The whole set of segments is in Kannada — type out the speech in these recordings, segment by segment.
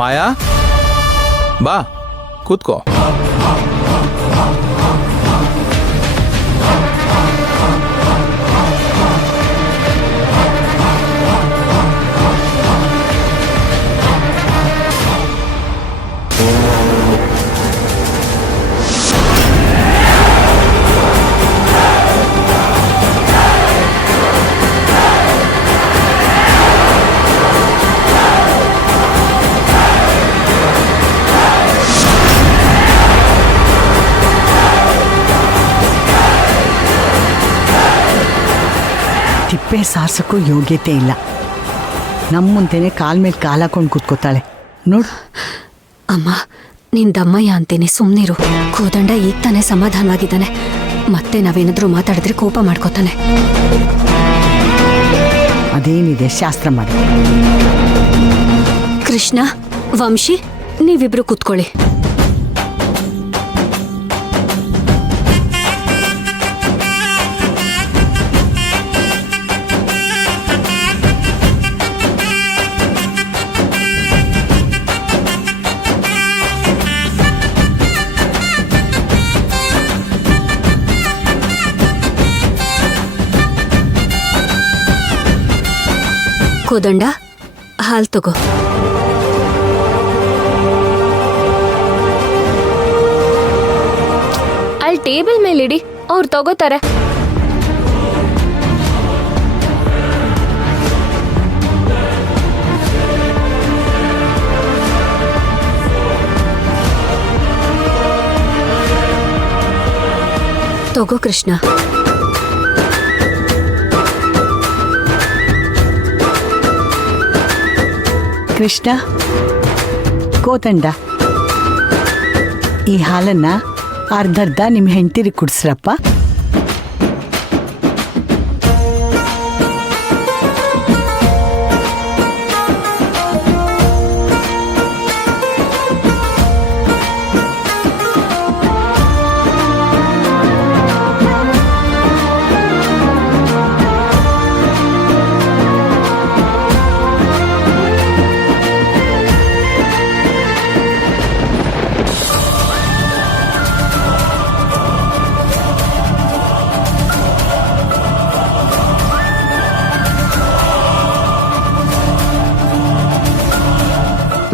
ಮಾಯಾ ಬಾ ಕೂತ್ಕೋ. ತಿಪ್ಪೆ ಸಾರ್ಸಕ್ಕೂ ಯೋಗ್ಯತೆ ಇಲ್ಲ. ನಮ್ಮ ಮುಂದೆನೆ ಕಾಲ್ ಮೇಲೆ ಕಾಲು ಹಾಕೊಂಡು ಕೂತ್ಕೋತಾಳೆ ನೋಡು. ಅಮ್ಮ ನಿನ್ ದಮ್ಮಯ್ಯ ಅಂತೇನೆ, ಸುಮ್ನಿರು. ಕೋದಂಡ ಈಗ ತಾನೇ ಸಮಾಧಾನವಾಗಿದ್ದಾನೆ. ಮತ್ತೆ ನಾವೇನಾದ್ರೂ ಮಾತಾಡಿದ್ರೆ ಕೋಪ ಮಾಡ್ಕೋತಾನೆ. ಅದೇನಿದೆ ಶಾಸ್ತ್ರ ಮಾಡಿ. ಕೃಷ್ಣ, ವಂಶಿ, ನೀವಿಬ್ರು ಕೂತ್ಕೊಳ್ಳಿ. ಕೋದಂಡ, ಹಾಲ್ ತಗೋ. ಅಲ್ಲಿ ಟೇಬಲ್ ಮೇಲಿಡಿ, ಅವ್ರು ತಗೋತಾರೆ. ತಗೋ ಕೃಷ್ಣ. ಕೃಷ್ಣ, ಕೋದಂಡ, ಈ ಹಾಲನ್ನ ಅರ್ಧರ್ಧ ನಿಮ್ಮ ಹೆಂಡತಿರಿಗೆ ಕುಡಿಸ್ರಪ್ಪ.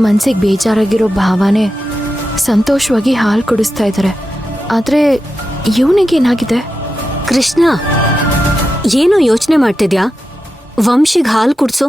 ಮನ್ಸಿಗೆ ಬೇಜಾರಾಗಿರೋ ಭಾವನೆ ಸಂತೋಷವಾಗಿ ಹಾಲು ಕುಡಿಸ್ತಾ ಇದ್ದಾರೆ. ಆದ್ರೆ ಇವನಿಗೇನಾಗಿದೆ? ಕೃಷ್ಣ, ಏನೋ ಯೋಚನೆ ಮಾಡ್ತಿದ್ಯಾ? ವಂಶಿಗ್ ಹಾಲು ಕುಡ್ಸು.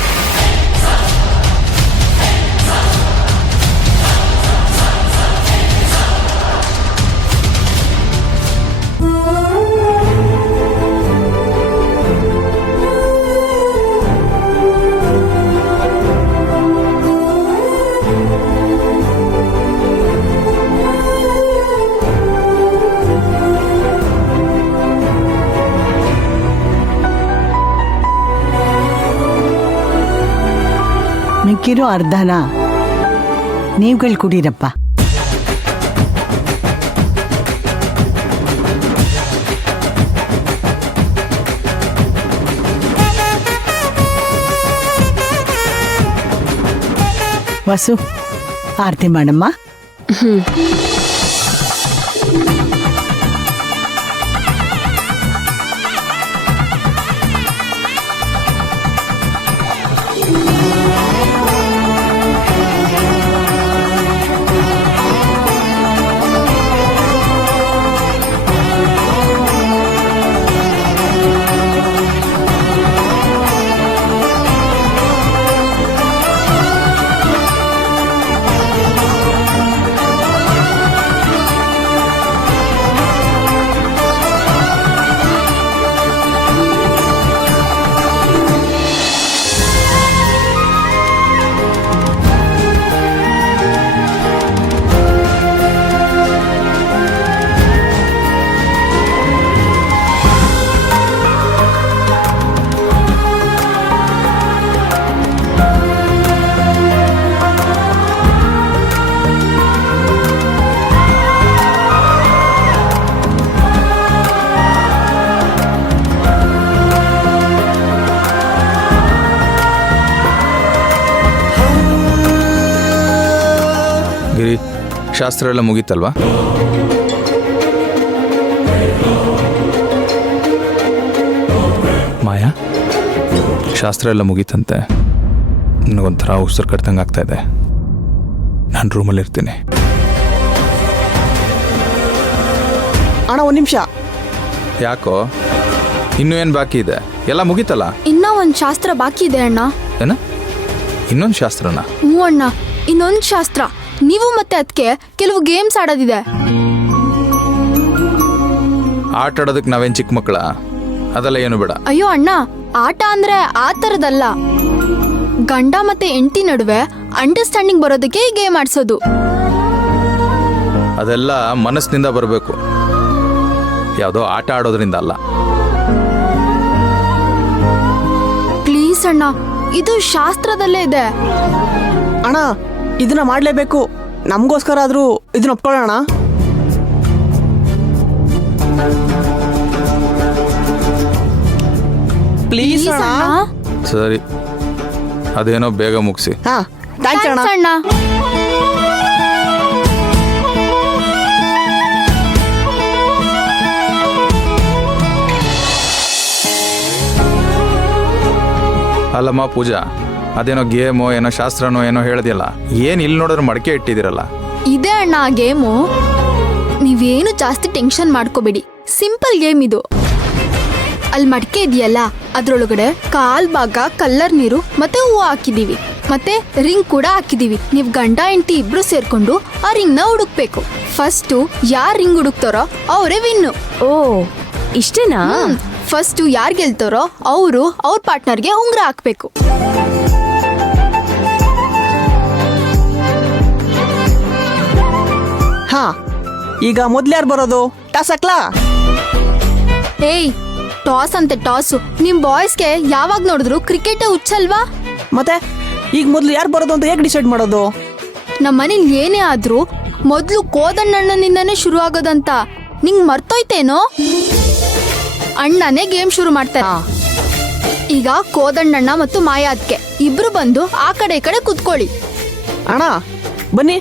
ಮಿಕ್ಕಿರೋ ಅರ್ಧನ ನೀವುಗಳು ಕುಡೀರಪ್ಪ. ವಸು, ಆರತಿ ಮಾಡಮ್ಮ. ಸರಿ, ಶಾಸ್ತ್ರ ಎಲ್ಲ ಮುಗೀತಲ್ವಾ? ಮಾಯಾ, ಶಾಸ್ತ್ರ ಎಲ್ಲ ಮುಗೀತಂತೆ. ನನಗೊಂಥರ ಉಸಿರು ಕಟ್ದಂಗೆ ಆಗ್ತಾ ಇದೆ. ನಾನು ರೂಮಲ್ಲಿ ಇರ್ತೀನಿ. ಅಣ್ಣ ಒಂದು ನಿಮಿಷ. ಯಾಕೋ, ಇನ್ನೂ ಏನು ಬಾಕಿ ಇದೆ? ಎಲ್ಲ ಮುಗೀತಲ್ಲ? ಇನ್ನೂ ಒಂದು ಶಾಸ್ತ್ರ ಬಾಕಿ ಇದೆ ಅಣ್ಣ. ಏನ? ಇನ್ನೊಂದು ಶಾಸ್ತ್ರನ? ಹ್ಞೂ ಅಣ್ಣ, ಇನ್ನೊಂದು ಶಾಸ್ತ್ರ. ನೀವು ಮತ್ತೆ ಅದಕ್ಕೆ ಕೆಲವು ಗೇಮ್ಸ್ ಆಡೋದಿದೆ. ಆಟ ಆಡೋದಕ್ಕೆ ನಾವೇನು ಚಿಕ್ಕ ಮಕ್ಕಳ? ಅದೆಲ್ಲ ಏನು ಬೇಡ. ಅಯ್ಯೋ ಅಣ್ಣ, ಆಟ ಅಂದ್ರೆ ಆ ಥರದಲ್ಲ. ಗಂಡ ಮತ್ತೆ ಹೆಂಡತಿ ನಡುವೆ ಅಂಡರ್ಸ್ಟ್ಯಾಂಡಿಂಗ್ ಬರೋದಕ್ಕೆ ಈ ಗೇಮ್ ಆಡ್ಸೋದು. ಅದೆಲ್ಲ ಮನಸ್ಸಿನಿಂದ ಬರಬೇಕು, ಯಾವುದೋ ಆಟ ಆಡೋದ್ರಿಂದ ಅಲ್ಲ. ಪ್ಲೀಸ್ ಅಣ್ಣ, ಇದು ಶಾಸ್ತ್ರದಲ್ಲೇ ಇದೆ. ಅಣ್ಣ ಇದನ್ನ ಮಾಡಲೇಬೇಕು. ನಮಗೋಸ್ಕರ ಆದರೂ ಇದನ್ನ ಒಪ್ಕೊಳ್ಳೋಣ. ಪ್ಲೀಸ್ ಅಣ್ಣ. ಸರಿ, ಅದೇನೋ ಬೇಗ ಮುಗಿಸಿ. ಹಾ, ಥ್ಯಾಂಕ್ಸ್ ಅಣ್ಣ. Thanks ಅಣ್ಣ. ಅಲ್ಲಮ್ಮ ಪೂಜಾ, ಅದೇನೋ ಗೇಮೋ ಏನೋ ಶಾಸ್ತ್ರನೋ ಏನೋ ಹೇಳ್ದಿಯಲ್ಲ, ಏನು ಇಲ್ಲಿ ನೋಡಿದ್ರೆ ಮಡಕೆ ಇಟ್ಟಿದ್ದೀರಲ್ಲ? ಇದೆ ಅಣ್ಣ ಆ ಗೇಮು. ನೀವೇನು ಜಾಸ್ತಿ ಟೆನ್ಷನ್ ಮಾಡ್ಕೋಬೇಡಿ. ಸಿಂಪಲ್ ಗೇಮ್ ಇದು. ಅಲ್ಲಿ ಮಡಕೆ ಇದೆಯಲ್ಲ, ಅದ್ರೊಳಗಡೆ ಕಾಲ್ ಭಾಗ ಕಲ್ಲರ್ ನೀರು ಮತ್ತೆ ಹೂವು ಹಾಕಿದೀವಿ. ಮತ್ತೆ ರಿಂಗ್ ಕೂಡ ಹಾಕಿದೀವಿ. ನೀವು ಗಂಡ ಹೆಂಡತಿ ಇಬ್ರು ಸೇರ್ಕೊಂಡು ಆ ರಿಂಗ್ ನ ಹುಡುಕ್ಬೇಕು. ಫಸ್ಟು ಯಾರ್ ರಿಂಗ್ ಹುಡುಕ್ತಾರೋ ಅವರೇ ವಿನ್ನು. ಓ, ಇಷ್ಟೇನಾ? ಫಸ್ಟು ಯಾರು ಗೆಲ್ತಾರೋ ಅವರು ಅವ್ರ ಪಾರ್ಟ್ನರ್ಗೆ ಉಂಗುರ ಹಾಕ್ಬೇಕು. ಹಾ, ಈಗ ಮೊದ್ಲು ಯಾರು ಬರೋದು? ಟಾಸ್ ಹಾಕ್ಲಾ? ಏಯ್, ಟಾಸ್ ಅಂತೆ ಟಾಸು. ನಿಮ್ ಬಾಯ್ಸ್ಗೆ ಯಾವಾಗ ನೋಡಿದ್ರು ಕ್ರಿಕೆಟೇ ಹುಚ್ಚಲ್ವಾ? ಮತ್ತೆ ಈಗ ಮೊದ್ಲು ಯಾರು ಬರೋದು ಅಂತ ಹೇಗೆ ಡಿಸೈಡ್ ಮಾಡೋದು? ನಮ್ಮ ಮನೇಲಿ ಏನೇ ಆದ್ರೂ ಮೊದ್ಲು ಕೋದಣ್ಣನಿಂದನೇ ಶುರು ಆಗೋದಂತ ನಿಂಗ್ ಮರ್ತೋಯ್ತೇನೋ? ಅಣ್ಣನೇ ಗೇಮ್ ಶುರು ಮಾಡ್ತಾರೆ. ಈಗ ಕೋದಣ್ಣಣ್ಣ ಮತ್ತು ಮಾಯಾ ಅದ್ಕೆ ಇಬ್ರು ಬಂದು ಆ ಕಡೆ ಈ ಕಡೆ ಕುತ್ಕೊಳ್ಳಿ. ಅಣ್ಣ ಬನ್ನಿ.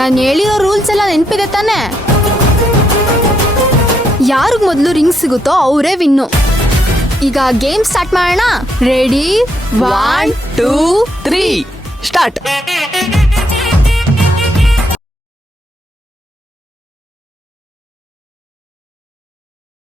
ನಾನು ಹೇಳಿರೋ ರೂಲ್ಸ್ ಎಲ್ಲ ನೆನಪಿದೆ ತಾನೆ? ಯಾರಿಗ್ ಮೊದಲು ರಿಂಗ್ ಸಿಗುತ್ತೋ ಅವರೇ ವಿನ್ನು. ಈಗ ಗೇಮ್ ಸ್ಟಾರ್ಟ್ ಮಾಡೋಣ. ರೆಡಿ? 1 2 3 ಸ್ಟಾರ್ಟ್.